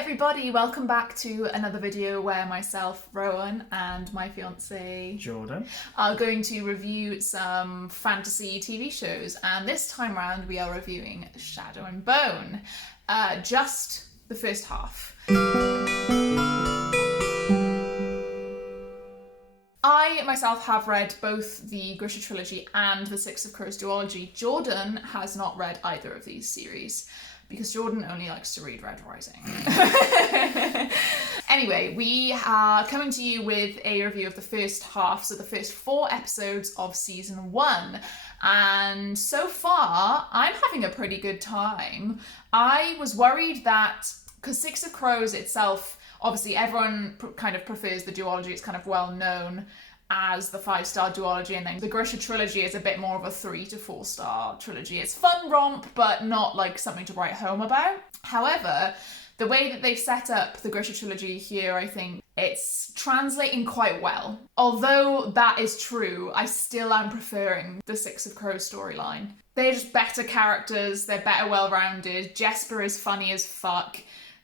everybody, welcome back to another video where myself, Rowan, and my fiance, Jordan, are going to review some fantasy TV shows, and this time around we are reviewing Shadow and Bone, just the first half. I myself have read both the Grisha trilogy and the Six of Crows duology. Jordan has not read either of these series, because Jordan only likes to read Red Rising. Anyway, we are coming to you with a review of the first half, so the first 4 episodes of season 1. And so far, I'm having a pretty good time. I was worried that, because Six of Crows itself, obviously everyone kind of prefers the duology, it's kind of well known as the 5-star duology, and then the Grisha trilogy is a bit more of a 3 to 4-star trilogy. It's fun romp, but not like something to write home about. However, the way that they've set up the Grisha trilogy here, I think it's translating quite well. Although that is true, I still am preferring the Six of Crows storyline. They're just better characters, they're better well-rounded. Jesper is funny as fuck.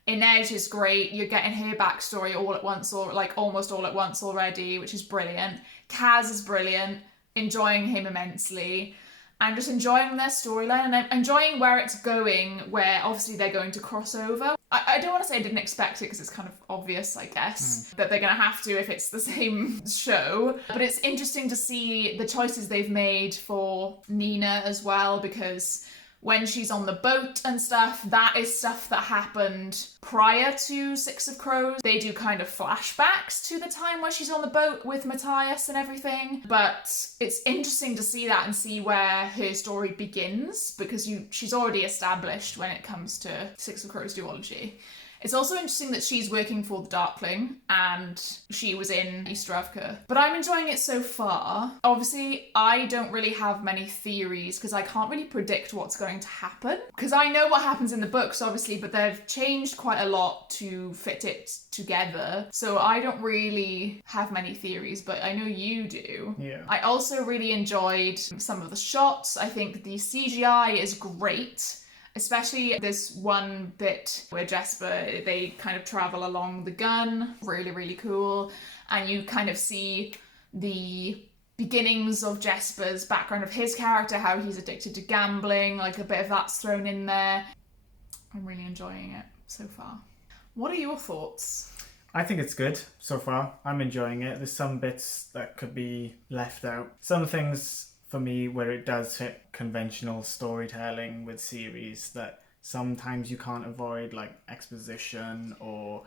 Inej is great. You're getting her backstory all at once, or like almost all at once already, which is brilliant. Kaz is brilliant. Enjoying him immensely. I'm just enjoying their storyline, and I'm enjoying where it's going, where obviously they're going to cross over. I don't want to say I didn't expect it, because it's kind of obvious, I guess, that they're going to have to if it's the same show. But it's interesting to see the choices they've made for Nina as well, because when she's on the boat and stuff, that is stuff that happened prior to Six of Crows. They do kind of flashbacks to the time where she's on the boat with Matthias and everything. But it's interesting to see that and see where her story begins, because she's already established when it comes to Six of Crows duology. It's also interesting that she's working for the Darkling and she was in Istravka. But I'm enjoying it so far. Obviously, I don't really have many theories because I can't really predict what's going to happen. Because I know what happens in the books, obviously, but they've changed quite a lot to fit it together. So I don't really have many theories, but I know you do. Yeah. I also really enjoyed some of the shots. I think the CGI is great. Especially this one bit where Jesper, they kind of travel along the gun. Really, really cool. And you kind of see the beginnings of Jesper's background of his character, how he's addicted to gambling, like a bit of that's thrown in there. I'm really enjoying it so far. What are your thoughts? I think it's good so far. I'm enjoying it. There's some bits that could be left out. Some things for me where it does fit conventional storytelling with series that sometimes you can't avoid, like exposition or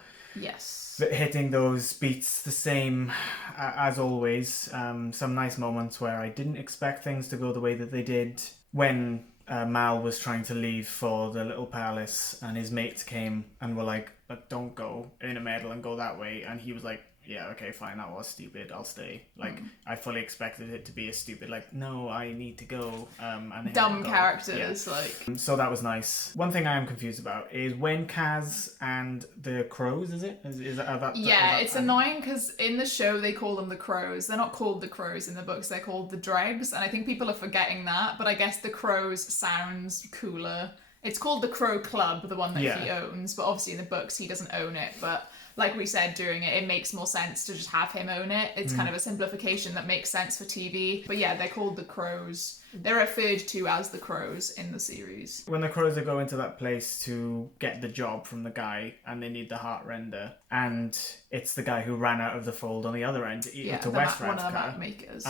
hitting those beats the same as always. Some nice moments where I didn't expect things to go the way that they did when Mal was trying to leave for the little palace and his mates came and were like, but don't go in the middle and go that way, and he was like, yeah, okay, fine, that was stupid, I'll stay. Like, I fully expected it to be a stupid, like, no, I need to go. And dumb characters, yeah. like. So that was nice. One thing I am confused about is when Kaz and the crows, is it? It's annoying because in the show they call them the crows. They're not called the crows in the books, they're called the dregs, and I think people are forgetting that, but I guess the crows sounds cooler. It's called the Crow Club, the one that he owns, but obviously in the books he doesn't own it, but like we said during it, it makes more sense to just have him own it. It's kind of a simplification that makes sense for TV. But yeah, they're called the Crows. They're referred to as the Crows in the series. When the Crows are going to that place to get the job from the guy and they need the heart render, and it's the guy who ran out of the fold on the other end to West one of the map makers.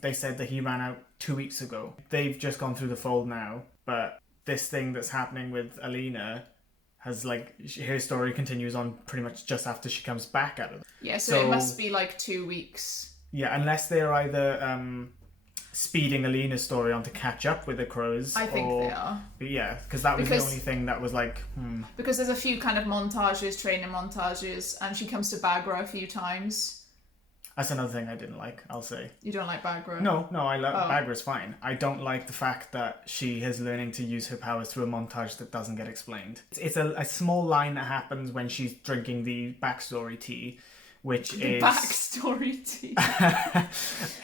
They said that he ran out 2 weeks ago. They've just gone through the fold now, but this thing that's happening with Alina has, like, her story continues on pretty much just after she comes back out of it. Yeah, so it must be like 2 weeks. Yeah, unless they're either speeding Alina's story on to catch up with the Crows. I think they are. But yeah, because that was the only thing that was like, Because there's a few kind of montages, training montages, and she comes to Bagra a few times. That's another thing I didn't like, I'll say. You don't like Bagra? No, I love Bagra's fine. I don't like the fact that she is learning to use her powers through a montage that doesn't get explained. It's a small line that happens when she's drinking the backstory tea, which is... backstory tea.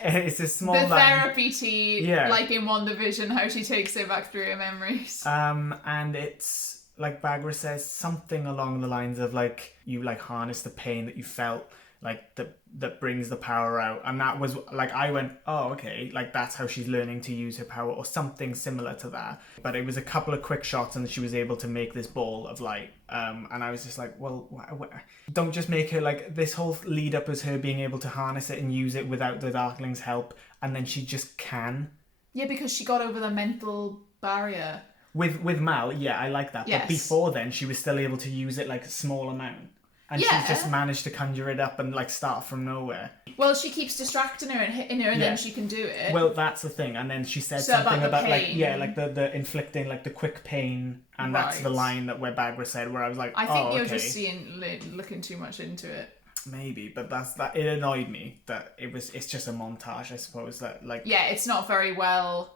It's a small line. The therapy tea, like in WandaVision, how she takes it back through her memories. And it's like Bagra says something along the lines of like you like harness the pain that you felt, like that brings the power out, and that was like I went, oh okay, like that's how she's learning to use her power or something similar to that. But it was a couple of quick shots and she was able to make this ball of light, and I was just like, well, don't just make her like this whole lead up as her being able to harness it and use it without the Darkling's help, and then she just can. Yeah, because she got over the mental barrier. With Mal, yeah, I like that. Yes. But before then, she was still able to use it like a small amount. And Yeah. she just managed to conjure it up and like start from nowhere. Well, she keeps distracting her and hitting her, and Yeah. then she can do it. Well, that's the thing. And then she said So something about the about like, pain. yeah, like the inflicting like the quick pain, and that's the Right. line that where Bagra said, where I was like, I think oh, you're okay. just looking too much into it. Maybe, but that it annoyed me that it's just a montage, I suppose, that like Yeah, it's not very well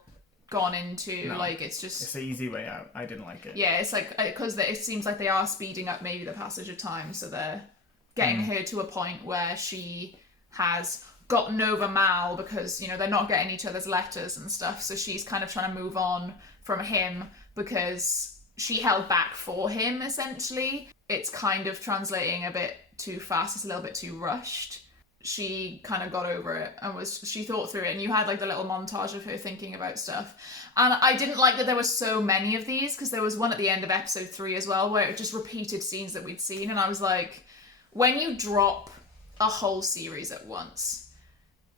gone into. No. Like, it's just. it's the easy way out. I didn't like it. Yeah, it's like, because it seems like they are speeding up maybe the passage of time, so they're getting her to a point where she has gotten over Mal because, you know, they're not getting each other's letters and stuff, so she's kind of trying to move on from him because she held back for him, essentially. It's kind of translating a bit too fast, it's a little bit too rushed. She kind of got over it and she thought through it, and you had like the little montage of her thinking about stuff. And I didn't like that there were so many of these, because there was one at the end of episode 3 as well where it just repeated scenes that we'd seen, and I was like, when you drop a whole series at once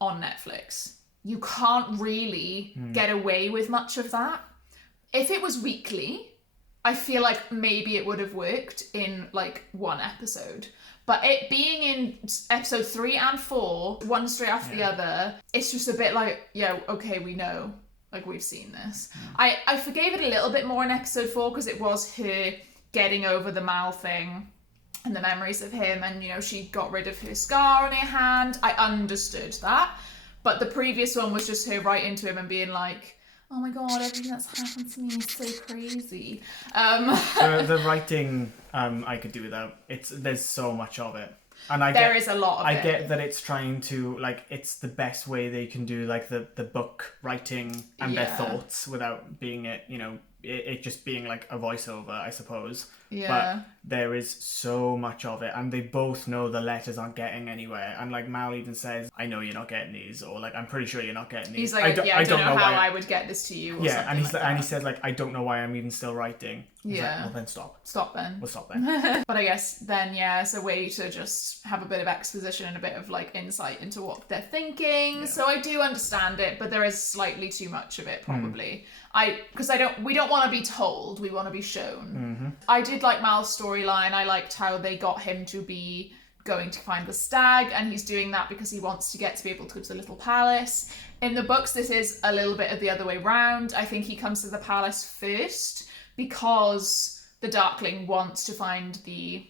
on Netflix, you can't really get away with much of that. If it was weekly, I feel like maybe it would have worked in like one episode. But it being in episode 3 and 4, one straight after the other, it's just a bit like, yeah, okay, we know. Like, we've seen this. I forgave it a little bit more in episode 4 because it was her getting over the Mal thing and the memories of him, and, you know, she got rid of her scar on her hand. I understood that. But the previous one was just her right into him and being like, oh my god, everything that's happened to me is so crazy. The writing, I could do without. There's so much of it, and There is a lot of it. I get that it's trying to like it's the best way they can do like the book writing and their thoughts without being it just being like a voiceover, I suppose. Yeah. But there is so much of it, and they both know the letters aren't getting anywhere. And like Mal even says, "I know you're not getting these," or like, "I'm pretty sure you're not getting these." He's like, I don't know how I would get this to you. Or yeah, and something he said like, "I don't know why I'm even still writing." He's like, Yeah. well then stop. Stop then. We'll stop then. But I guess then, yeah, it's a way to just have a bit of exposition and a bit of like insight into what they're thinking. Yeah. So I do understand it, but there is slightly too much of it, probably. Because we don't want to be told, we want to be shown. I did like Mal's storyline. I liked how they got him to be going to find the stag, and he's doing that because he wants to get to be able to go to the little palace. In the books, this is a little bit of the other way round. I think he comes to the palace first because the Darkling wants to find the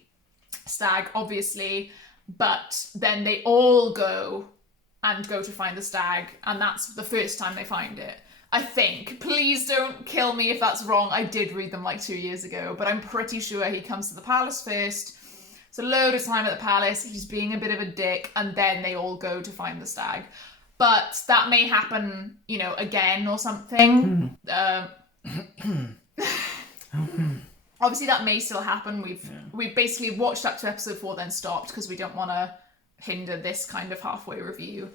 stag, obviously, but then they all go to find the stag, and that's the first time they find it. I think. Please don't kill me if that's wrong. I did read them like 2 years ago, but I'm pretty sure he comes to the palace first. It's a load of time at the palace. He's being a bit of a dick, and then they all go to find the stag. But that may happen, you know, again or something. Obviously, that may still happen. We've basically watched up to episode 4, then stopped because we don't want to hinder this kind of halfway review,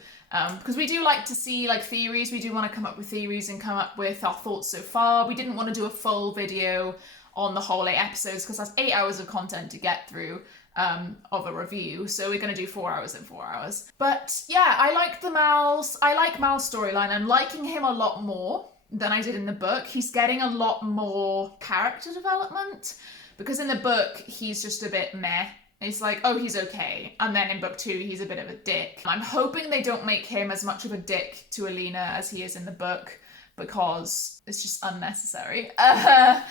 because we do like to see like theories. We do want to come up with theories and come up with our thoughts so far. We didn't want to do a full video on the whole 8 episodes because that's 8 hours of content to get through of a review, so we're going to do 4 hours and 4 hours. But yeah, I like Mal's storyline. I'm liking him a lot more than I did in the book. He's getting a lot more character development, because in the book he's just a bit meh. It's like, oh, he's okay. And then in book 2, he's a bit of a dick. I'm hoping they don't make him as much of a dick to Alina as he is in the book, because it's just unnecessary.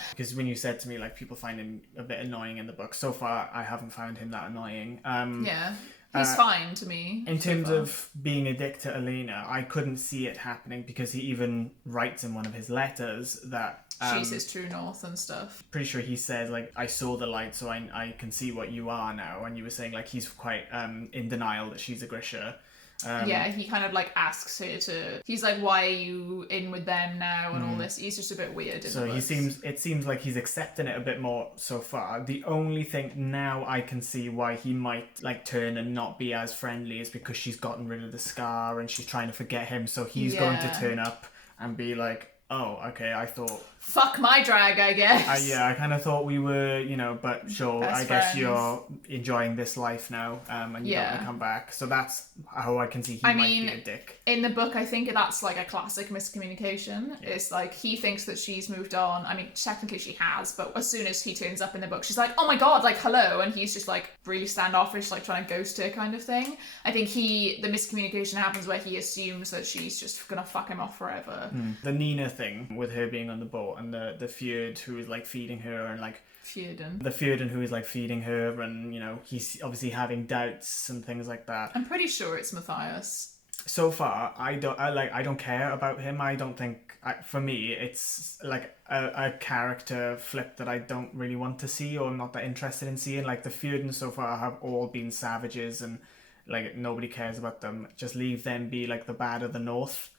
Because when you said to me, like, people find him a bit annoying in the book, so far I haven't found him that annoying. Yeah, he's fine to me. In terms of being a dick to Alina, I couldn't see it happening, because he even writes in one of his letters that she's his true north and stuff. Pretty sure he said, like, I saw the light, so I can see what you are now. And you were saying, like, he's quite in denial that she's a Grisha. Yeah, he kind of like asks her to. He's like, "Why are you in with them now?" and all this. He's just a bit weird. In So the he books. it seems like he's accepting it a bit more so far. The only thing now I can see why he might like turn and not be as friendly is because she's gotten rid of the scar and she's trying to forget him. So he's going to turn up and be like, "Oh, okay, I thought fuck my drag, I guess." I kind of thought we were, but sure, Best I guess friends. you're enjoying this life now, and you don't want to come back." So that's how I can see he might be a dick. In the book, I think that's like a classic miscommunication. Yeah. It's like he thinks that she's moved on. I mean, technically she has, but as soon as he turns up in the book, she's like, "Oh my god, like hello," and he's just like really standoffish, like trying to ghost her kind of thing. I think the miscommunication happens where he assumes that she's just gonna fuck him off forever. The Nina thing with her being on the boat and the Fjord who is like feeding her and like the Fjorden who is like feeding her and he's obviously having doubts and things like that. I'm pretty sure it's Matthias. So far, I don't care about him. I don't think for me it's like a character flip that I don't really want to see or I'm not that interested in seeing. Like the Fjorden so far have all been savages and like nobody cares about them. Just leave them be like the bad of the North.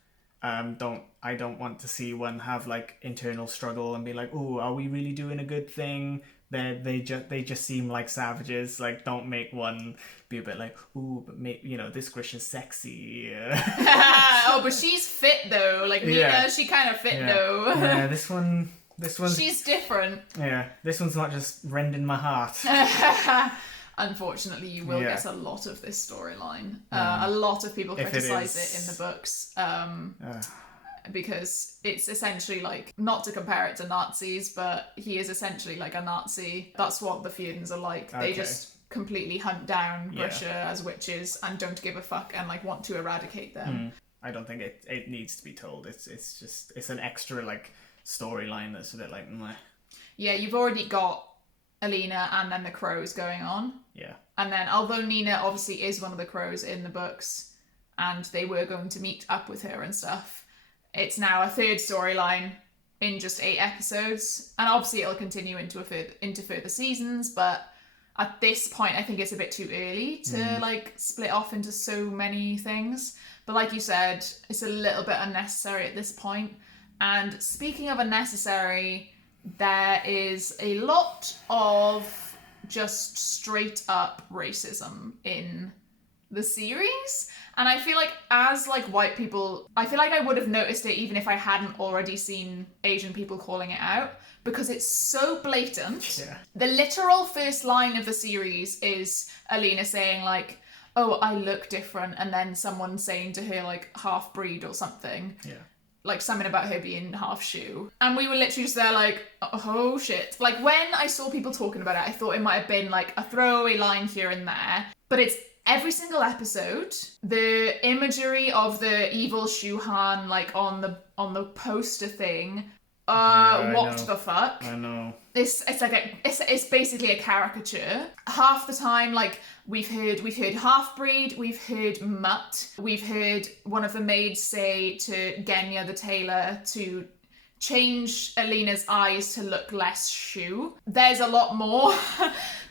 I don't want to see one have like internal struggle and be like, "Oh, are we really doing a good thing?" They just seem like savages. Like, don't make one be a bit like, "Ooh, but this Grish is sexy." Oh, but she's fit though. Like Nina, she kind of fit though. Yeah, this one. She's different. Yeah, this one's not just rending my heart. Unfortunately, you will get a lot of this storyline. A lot of people criticize it in the books because it's essentially like, not to compare it to Nazis, but he is essentially like a Nazi. That's what the Fjordens are like. They just completely hunt down Grisha as witches and don't give a fuck and like want to eradicate them. I don't think it needs to be told. It's an extra like storyline that's a bit like meh. Yeah, you've already got Alina and then the crows going on. Yeah. And then, although Nina obviously is one of the crows in the books, and they were going to meet up with her and stuff, it's now a third storyline in just 8 episodes. And obviously it'll continue into further seasons, but at this point I think it's a bit too early to like split off into so many things. But like you said, it's a little bit unnecessary at this point. And speaking of unnecessary, there is a lot of just straight up racism in the series. And I feel like as like white people, I feel like I would have noticed it even if I hadn't already seen Asian people calling it out, because it's so blatant. Yeah. The literal first line of the series is Alina saying like, "Oh, I look different," and then someone saying to her like half breed or something. Yeah. Like something about her being half shoe. And we were literally just there like, oh shit. Like when I saw people talking about it, I thought it might have been like a throwaway line here and there. But it's every single episode. The imagery of the evil Shuhan like on the poster thing. What the fuck? I know. It's like it's basically a caricature. Half the time, like we've heard half breed, we've heard mutt, we've heard one of the maids say to Genya the tailor to change Alina's eyes to look less shoe. There's a lot more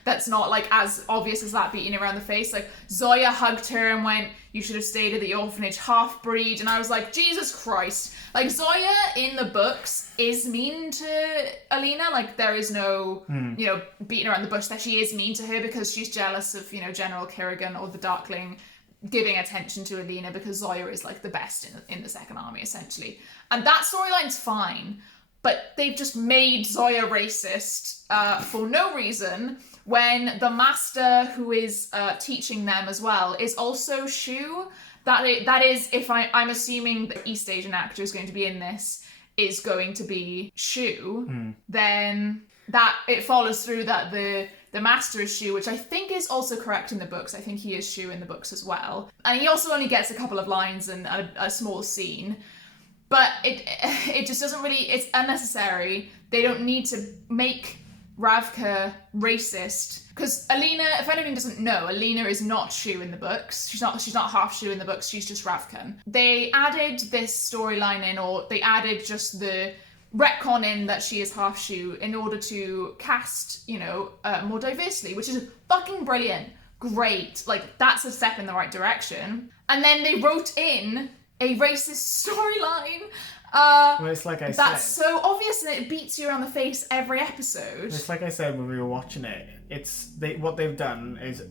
that's not like as obvious as that beating around the face. Like Zoya hugged her and went, "You should have stayed at the orphanage, half breed," and I was like, Jesus Christ. Like Zoya in the books is mean to Alina. Like there is no beating around the bush that she is mean to her because she's jealous of General Kerrigan or the Darkling giving attention to Alina because Zoya is like the best in the Second Army essentially. And that storyline's fine, but they've just made Zoya racist for no reason when the master who is teaching them as well is also Shu. That is, if I'm assuming the East Asian actor is going to be in this, is going to be Shu, then that it follows through that the master is Shu, which I think is also correct in the books. I think he is Shu in the books as well. And he also only gets a couple of lines and a small scene. But it just doesn't really, it's unnecessary. They don't need to make Ravka racist. Because Alina, if anyone doesn't know, Alina is not Shu in the books. She's not half Shu in the books, she's just Ravkan. They added this storyline in, or they added just the retcon in that she is half Shu in order to cast, more diversely, which is fucking brilliant. great, like that's a step in the right direction. And then they wrote in a racist storyline. Well, it's like I That's said. so obvious, and it beats you around the face every episode. It's like I said when we were watching it. What they've done is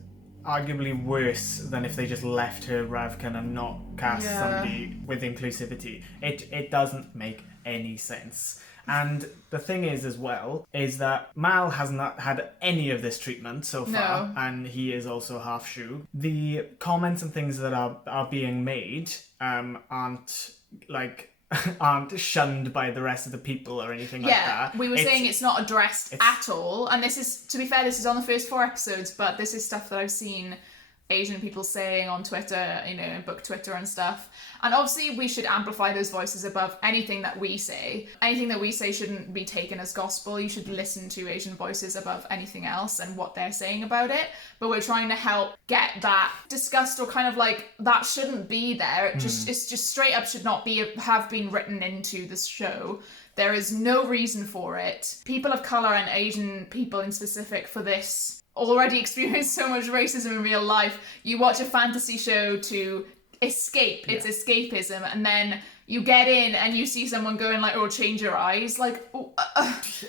arguably worse than if they just left her Ravkan and not cast somebody with inclusivity. It doesn't make any sense. And the thing is, as well, is that Mal has not had any of this treatment so far, and he is also half Shu. The comments and things that are being made aren't shunned by the rest of the people or anything like that. Yeah, we were saying it's not addressed at all. And this is, to be fair, this is on the first 4 episodes, but this is stuff that I've seen Asian people saying on Twitter, you know, book Twitter and stuff. And obviously we should amplify those voices above anything that we say. Anything that we say shouldn't be taken as gospel. You should listen to Asian voices above anything else and what they're saying about it. But we're trying to help get that discussed, or kind of like, that shouldn't be there. It's just straight up should not have been written into this show. There is no reason for it. People of colour and Asian people in specific for this already experience so much racism in real life. You watch a fantasy show to escape. It's escapism, and then you get in and you see someone going like, "Oh, change your eyes." Like,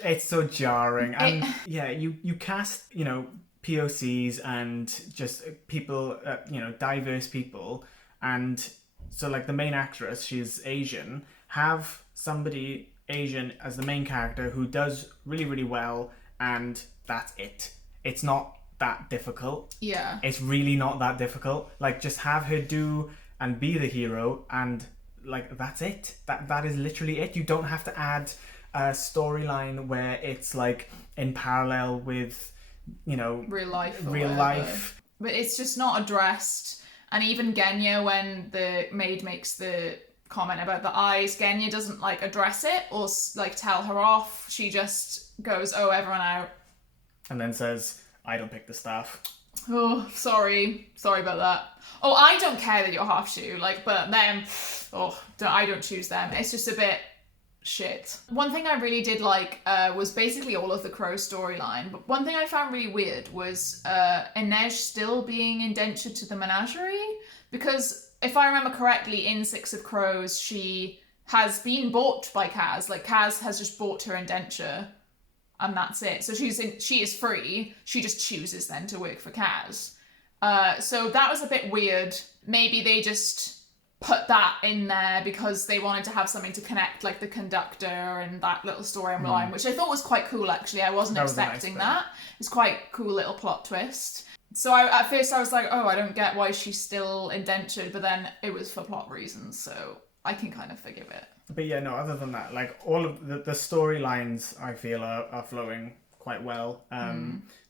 it's so jarring. And you cast, you know, POCs and just people, you know, diverse people, and so like the main actress, she's Asian. Have somebody Asian as the main character who does really, really well, and that's it. It's not that difficult. Yeah. It's really not that difficult. Like, just have her do and be the hero, and like that's it. That is literally it. You don't have to add a storyline where it's like in parallel with, you know, real life. But it's just not addressed. And even Genya, when the maid makes the comment about the eyes, Genya doesn't like address it or like tell her off. She just goes, "Oh, everyone out." And then says, "I don't pick the staff." Oh, sorry about that. Oh, I don't care that you're half Shu, like, but them, I don't choose them. It's just a bit shit. One thing I really did like was basically all of the Crow storyline, but one thing I found really weird was Inej still being indentured to the menagerie, because if I remember correctly, in 6 of Crows, she has been bought by Kaz. Like, Kaz has just bought her indenture, and that's it. So she is free. She just chooses then to work for Kaz. So that was a bit weird. Maybe they just put that in there because they wanted to have something to connect, like the conductor and that little storyline, which I thought was quite cool, actually. I wasn't expecting that. It's quite a cool little plot twist. So at first I was like, oh, I don't get why she's still indentured, but then it was for plot reasons, so I can kind of forgive it. But yeah, no, other than that, like, all of the storylines I feel are flowing quite well.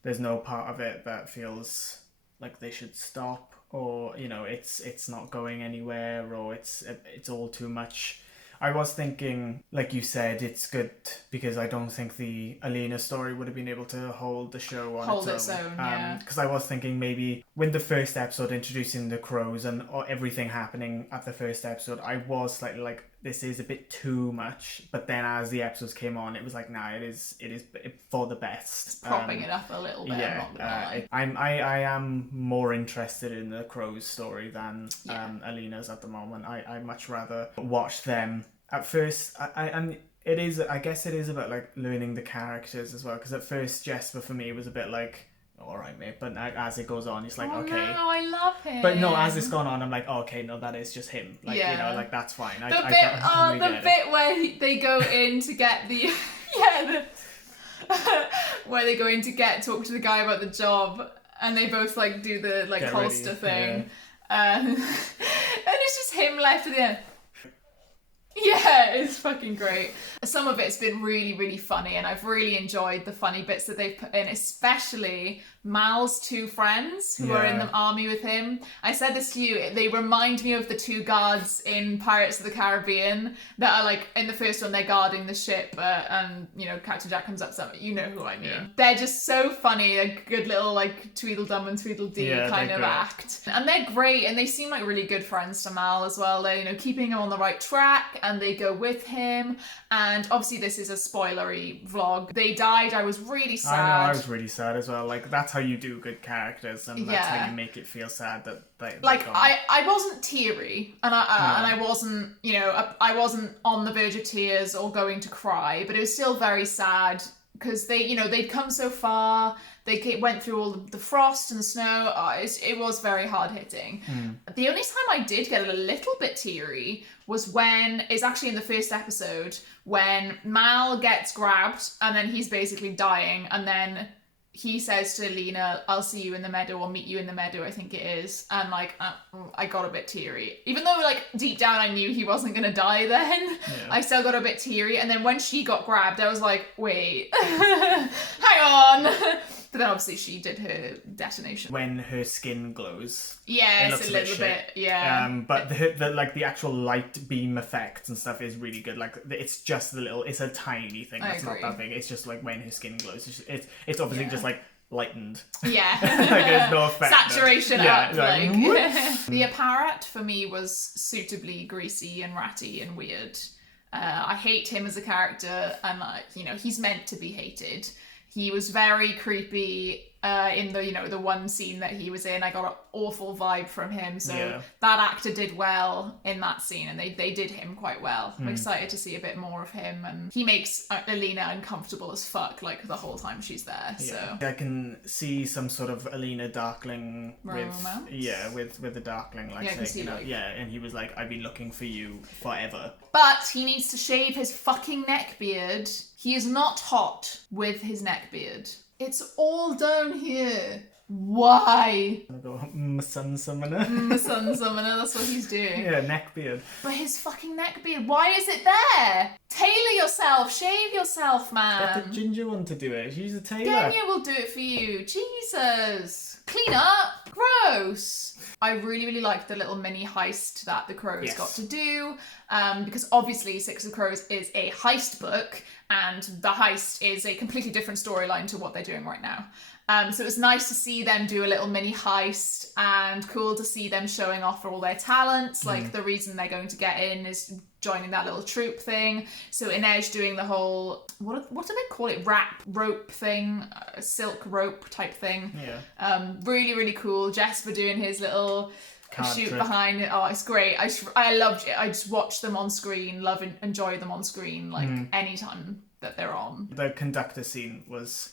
There's no part of it that feels like they should stop, or, you know, it's not going anywhere, or it's all too much. I was thinking, like you said, it's good because I don't think the Alina story would have been able to hold the show on its own. Yeah. Because I was thinking maybe when the first episode introducing the crows and everything happening at the first episode, I was slightly like, this is a bit too much. But then as the episodes came on, it was like, nah, it is for the best. It's propping it up a little bit. Yeah, I am more interested in the crows story than Alina's at the moment. I much rather watch them. At first, I guess it is about like learning the characters as well. Because at first, Jesper for me was a bit like, all right, mate. But as it goes on, it's like, okay. No, I love him. But no, as it's gone on, I'm like, oh, okay, no, that is just him. Like, you know, like that's fine. The bit where they go in to get the where they go in to talk to the guy about the job, and they both like do the like holster thing, and it's just him left at the end. Yeah, it's fucking great. Some of it's been really, really funny, and I've really enjoyed the funny bits that they've put in, especially Mal's 2 friends who are in the army with him. I said this to you, they remind me of the 2 guards in Pirates of the Caribbean that are like, in the first one, they're guarding the ship, and, you know, Captain Jack comes up, so you know who I mean. Yeah. They're just so funny, a good little, like, Tweedledum and Tweedledee kind of act. And they're great, and they seem like really good friends to Mal as well. They're, you know, keeping him on the right track, and they go with him. And obviously this is a spoilery vlog. They died. I was really sad. I know, I was really sad as well. Like, that's that's how you do good characters, and that's how you make it feel sad that like I wasn't teary, and I wasn't, you know, I wasn't on the verge of tears or going to cry, but it was still very sad because they, you know, they'd come so far. They went through all the frost and the snow. It was very hard hitting. The only time I did get a little bit teary was when, it's actually in the first episode, when Mal gets grabbed and then he's basically dying, and then he says to Lena, "I'll see you in the meadow, or meet you in the meadow," I think it is. And like, I got a bit teary. Even though like deep down I knew he wasn't going to die then, I still got a bit teary. And then when she got grabbed, I was like, wait, hang on. But then obviously she did her detonation. When her skin glows. Yeah, it's a little bit, yeah. But the actual light beam effect and stuff is really good. Like, it's just it's a tiny thing. That's not that big. It's just like when her skin glows. It's obviously just like lightened. Yeah. Like there's no effect. Saturation up. Like. The apparat for me was suitably greasy and ratty and weird. I hate him as a character, and you know, he's meant to be hated. He was very creepy in the, you know, the one scene that he was in. I got an awful vibe from him. So that actor did well in that scene, and they did him quite well. I'm excited to see a bit more of him, and he makes Alina uncomfortable as fuck, like the whole time she's there. So I can see some sort of Alina Darkling romance. With the Darkling, like, and he was like, "I've been looking for you forever." But he needs to shave his fucking neckbeard. He is not hot with his neckbeard. It's all down here. Why? I'm gonna go, sun summoner. Sun summoner, that's what he's doing. Yeah, neckbeard. But his fucking neckbeard, why is it there? Tailor yourself, shave yourself, man. Get the ginger one to do it. She's a tailor. Genya will do it for you. Jesus. Clean up. Gross. I really, really liked the little mini heist that the Crows got to do, because obviously Six of Crows is a heist book, and the heist is a completely different storyline to what they're doing right now. So it was nice to see them do a little mini heist, and cool to see them showing off all their talents. Like, the reason they're going to get in is joining that little troop thing. So Inej doing the whole, what do they call it? Rope thing, silk rope type thing. Yeah. Really, really cool. Jesper doing his little shoot trick behind it. Oh, it's great. I loved it. I just watch them on screen, enjoy them on screen, like anytime that they're on. The conductor scene was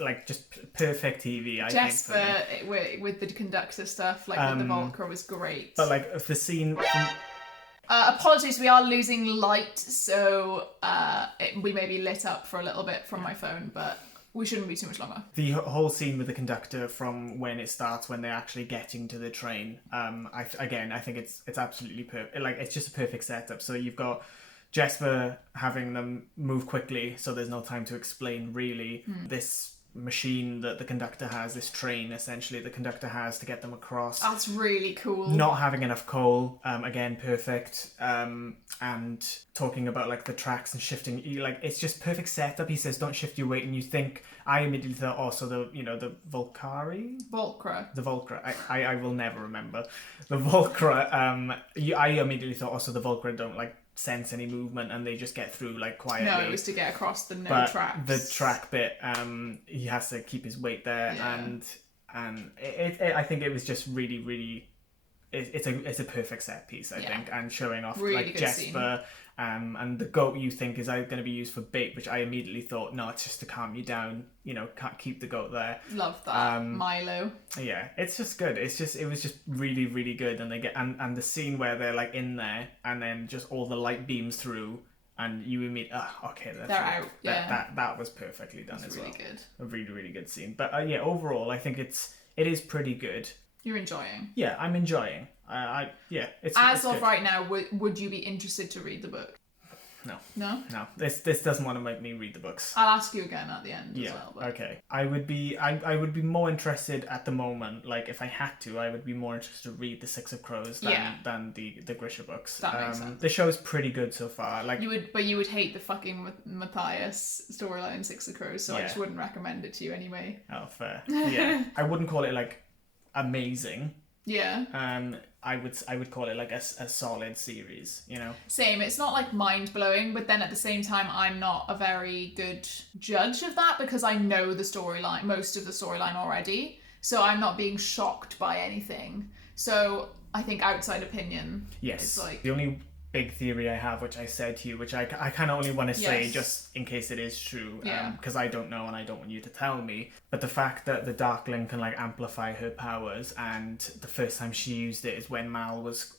like just perfect TV. Jesper with the conductor stuff, like with the Volcra, was great. But like the scene. Apologies, we are losing light, so we may be lit up for a little bit from my phone, but we shouldn't be too much longer. The whole scene with the conductor, from when it starts, when they're actually getting to the train, I think it's absolutely perfect. Like, it's just a perfect setup. So you've got Jesper having them move quickly, so there's no time to explain really. This machine that the conductor has, this train essentially the conductor has to get them across. That's really cool. Not having enough coal, again, perfect. And talking about like the tracks and shifting, like, it's just perfect setup. He says, "Don't shift your weight," and you think, I immediately thought, oh, so the Volcra. The Volcra. I will never remember. The Volcra, I immediately thought, oh, so the Volcra don't like sense any movement and they just get through like quietly. No, it was to get across the tracks. The track bit, he has to keep his weight there, and I think it was just really, really, it's a perfect set piece, I think, and showing off really like Jesper. And the goat you think is going to be used for bait, which I immediately thought, no, it's just to calm you down. You know, can't keep the goat there. Love that. Milo. Yeah, it's just good. It was just really, really good. And they get and the scene where they're like in there, and then just all the light beams through, and you immediately, okay, they're out. Yeah, that was perfectly done as really well. Good. A really, really good scene. But overall, I think it is pretty good. You're enjoying. Yeah, I'm enjoying. It's good. Right now, would you be interested to read the book? No. This doesn't want to make me read the books. I'll ask you again at the end as well. But... Okay. I would be more interested at the moment. Like, if I had to, I would be more interested to read the Six of Crows than the Grisha books. That makes sense. The show's pretty good so far. Like, you would hate the fucking Matthias storyline in Six of Crows, so I just wouldn't recommend it to you anyway. Oh, fair. Yeah. I wouldn't call it like amazing. Yeah. I would call it like a solid series, you know. Same. It's not like mind blowing, but then at the same time, I'm not a very good judge of that because I know the storyline, most of the storyline already. So I'm not being shocked by anything. So I think outside opinion is like the only big theory I have, which I said to you, which I kind of only want to say Yes. just in case it is true, Yeah. because I don't know and I don't want you to tell me. But the fact that the Darkling can like amplify her powers, and the first time she used it is when Mal was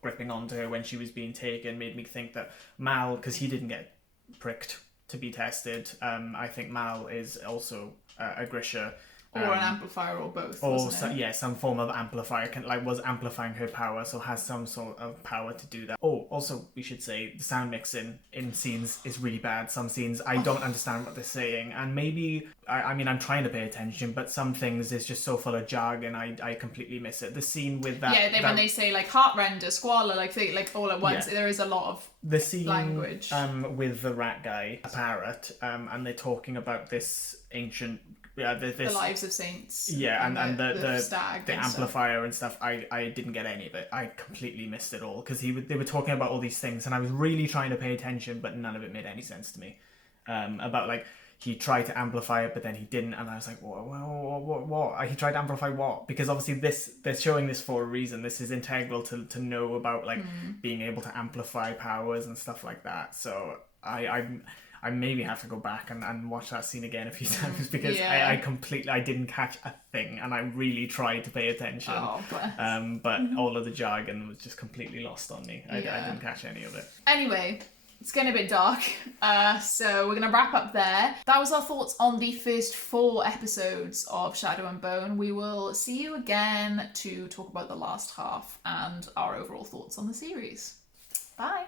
gripping onto her when she was being taken, made me think that Mal, because he didn't get pricked to be tested, I think Mal is also a Grisha. or an amplifier or both. Or Wasn't it? some form of amplifier was amplifying her power, so has some sort of power to do that. Oh, also we should say the sound mixing in scenes is really bad. Some scenes I don't understand what they're saying, and maybe I mean I'm trying to pay attention, but some things is just so full of jargon I completely miss it. The scene with that When they say like heartrender, squalor, like they like all at once, there is a lot of the scene language. With the rat guy, a parrot, and they're talking about this ancient. Yeah, the lives of saints. Yeah, and the stag, the amplifier and stuff. I didn't get any of it. I completely missed it all because they were talking about all these things, and I was really trying to pay attention, but none of it made any sense to me. About like he tried to amplify it, but then he didn't, and I was like, what? He tried to amplify what? Because obviously they're showing this for a reason. This is integral to know about like being able to amplify powers and stuff like that. So I maybe have to go back and watch that scene again a few times because I didn't catch a thing, and I really tried to pay attention. Oh, bless. But all of the jargon was just completely lost on me. I didn't catch any of it. Anyway, it's getting a bit dark, so we're going to wrap up there. That was our thoughts on the first 4 episodes of Shadow and Bone. We will see you again to talk about the last half and our overall thoughts on the series. Bye.